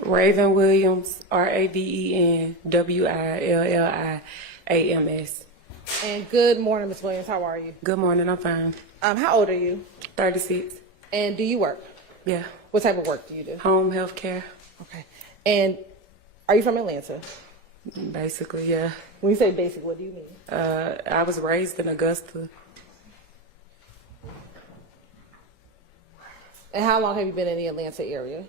Rayvon Williams, RavenWilliams. And good morning, Ms. Williams. How are you? Good morning, I'm fine. How old are you? 36. And do you work? Yeah. What type of work do you do? Home health care. Okay. And are you from Atlanta? Basically, yeah. When you say basic, what do you mean? I was raised in Augusta. And how long have you been in the Atlanta area?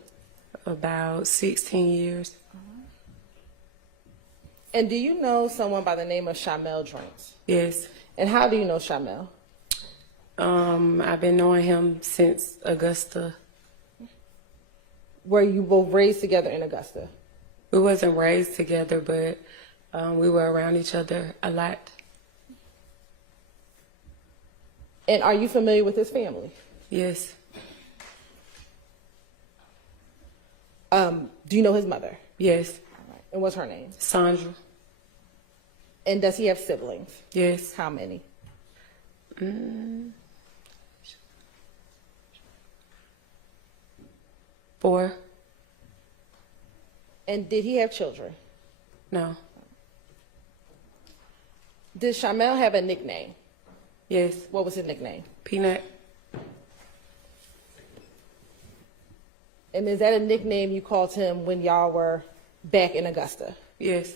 About 16 years. And do you know someone by the name of Shymel Drinks? Yes. And how do you know Shymel? I've been knowing him since Augusta. Were you both raised together in Augusta? We wasn't raised together, but we were around each other a lot. And are you familiar with his family? Yes. Do you know his mother? Yes. All right. And what's her name? Sandra. And does he have siblings? Yes. How many? 4. And did he have children? No. Did Shymel have a nickname? Yes. What was his nickname? Peanut. And is that a nickname you called him when y'all were back in Augusta? Yes.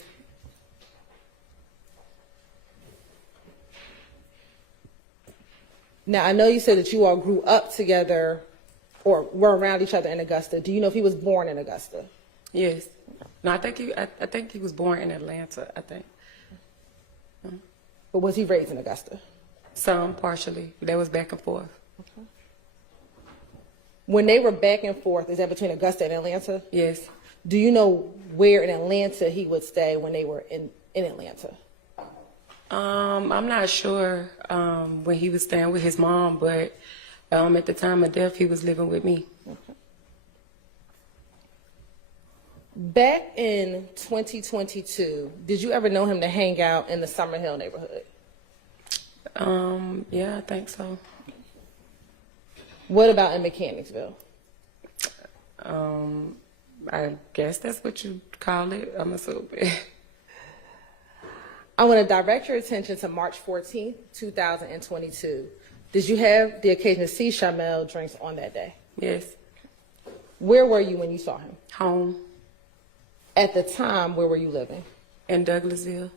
Now, I know you said that you all grew up together or were around each other in Augusta. Do you know if he was born in Augusta? Yes. No, I think he was born in Atlanta, I think. But was he raised in Augusta? Some, partially. That was back and forth. Okay. When they were back and forth, is that between Augusta and Atlanta? Yes. Do you know where in Atlanta he would stay when they were in Atlanta? I'm not sure when he was staying with his mom, but at the time of death, he was living with me. Okay. Back in 2022, did you ever know him to hang out in the Summer Hill neighborhood? Yeah, I think so. What about in Mechanicsville? I guess that's what you call it. I'm assuming. I want to direct your attention to March 14th, 2022. Did you have the occasion to see Shymel Drinks on that day? Yes. Where were you when you saw him? Home. At the time, where were you living? In Douglasville.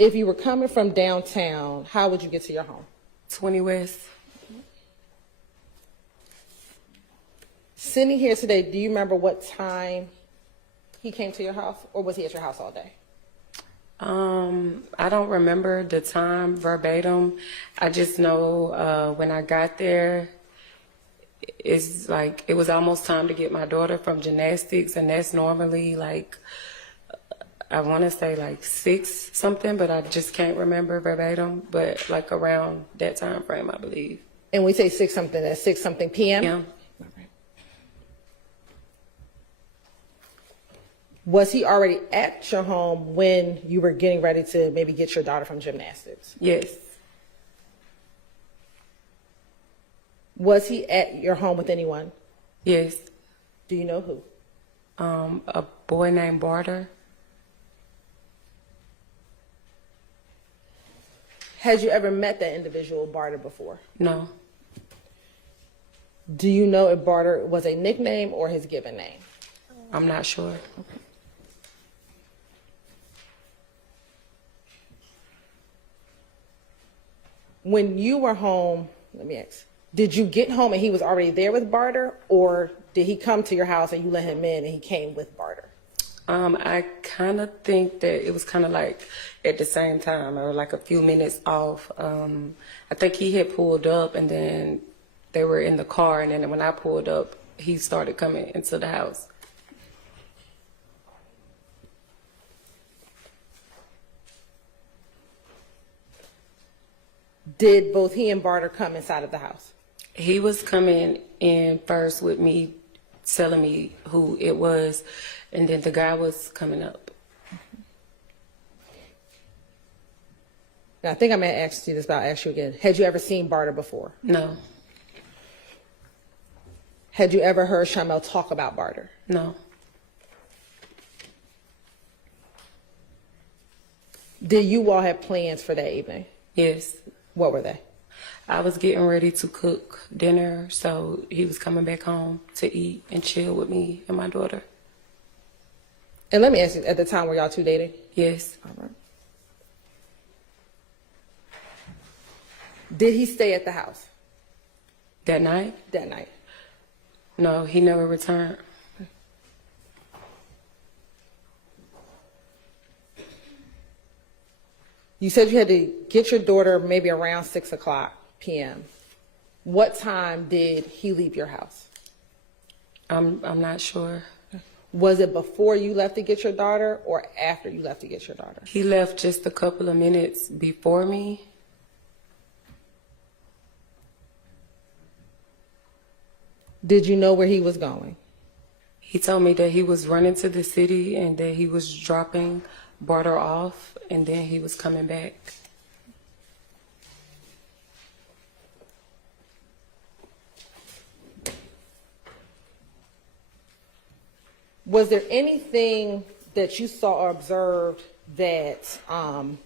If you were coming from downtown, how would you get to your home? 20 West. Sitting here today, do you remember what time he came to your house, or was he at your house all day? I don't remember the time verbatim. I just know when I got there, it's like it was almost time to get my daughter from gymnastics, and that's normally like I want to say like 6 something, but I just can't remember verbatim. But like around that time frame, I believe. And we say 6 something, that's 6 something p.m. Yeah. Was he already at your home when you were getting ready to maybe get your daughter from gymnastics? Yes. Was he at your home with anyone? Yes. Do you know who? A boy named Barter. Had you ever met that individual, Barter, before? No. Do you know if Barter was a nickname or his given name? I'm not sure. Okay. When you were home, let me ask, did you get home and he was already there with Barter, or did he come to your house and you let him in and he came with Barter? I kind of think that it was kind of like at the same time, or like a few minutes off. I think he had pulled up and then they were in the car, and then when I pulled up, he started coming into the house. Did both he and Barter come inside of the house? He was coming in first with me, telling me who it was, and then the guy was coming up. Now, I think I may have asked you this, but I'll ask you again. Had you ever seen Barter before? No. Had you ever heard Shymel talk about barter? No. Did you all have plans for that evening? Yes. What were they? I was getting ready to cook dinner, so he was coming back home to eat and chill with me and my daughter. And let me ask you, at the time, were y'all two dating? Yes. All right. Did he stay at the house That night? that night? No, he never returned. You said you had to get your daughter maybe around 6 o'clock p.m. What time did he leave your house? I'm not sure. Was it before you left to get your daughter or after you left to get your daughter? He left just a couple of minutes before me. Did you know where he was going? He told me that he was running to the city and that he was dropping barter off and then he was coming back. Was there anything that you saw or observed that kind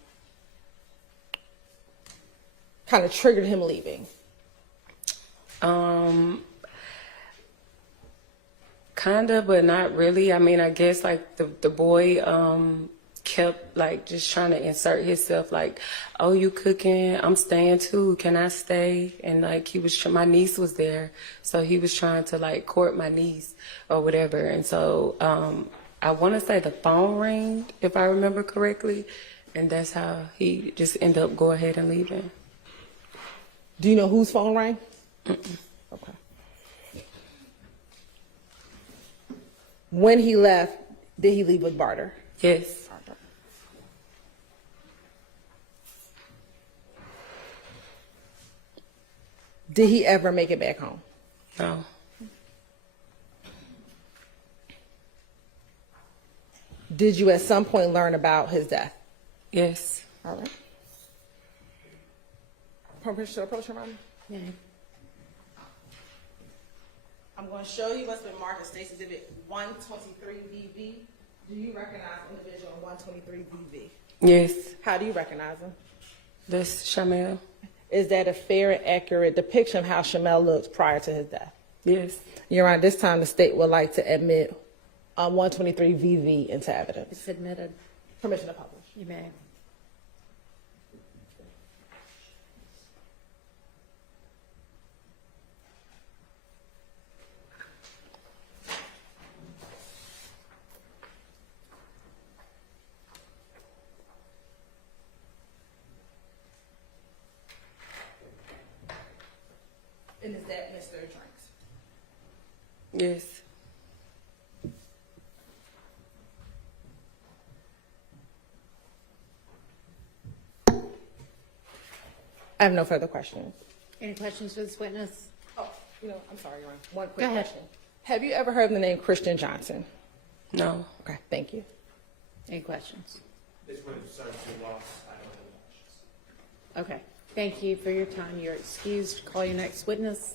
of triggered him leaving? Kind of, but not really. I mean, I guess like the boy kept like just trying to insert himself like, oh, you cooking? I'm staying too. Can I stay? And like he was, my niece was there. So he was trying to like court my niece or whatever. And so I want to say the phone rang, if I remember correctly. And that's how he just ended up go ahead and leaving. Do you know whose phone rang? Mm-mm. Okay. When he left, did he leave with barter? Yes. Did he ever make it back home? No. Did you at some point learn about his death? Yes. All right. Permission to approach your mom? Yeah. I'm going to show you what's been marked as State's Exhibit 123VV. Do you recognize individual 123VV? Yes. How do you recognize him? That's Shymel. Is that a fair and accurate depiction of how Shymel looked prior to his death? Yes. Your Honor, this time the state would like to admit 123VV into evidence. It's admitted. Permission to publish. You may. And is that Mr. Drinks? Yes. I have no further questions. Any questions for this witness? Oh, I'm sorry, Your Honor. One quick Go ahead. question. Have you ever heard of the name Christian Johnson? No. Okay, thank you. Any questions? This would have served your loss. I don't have any questions. Okay. Thank you for your time. You're excused. Call your next witness.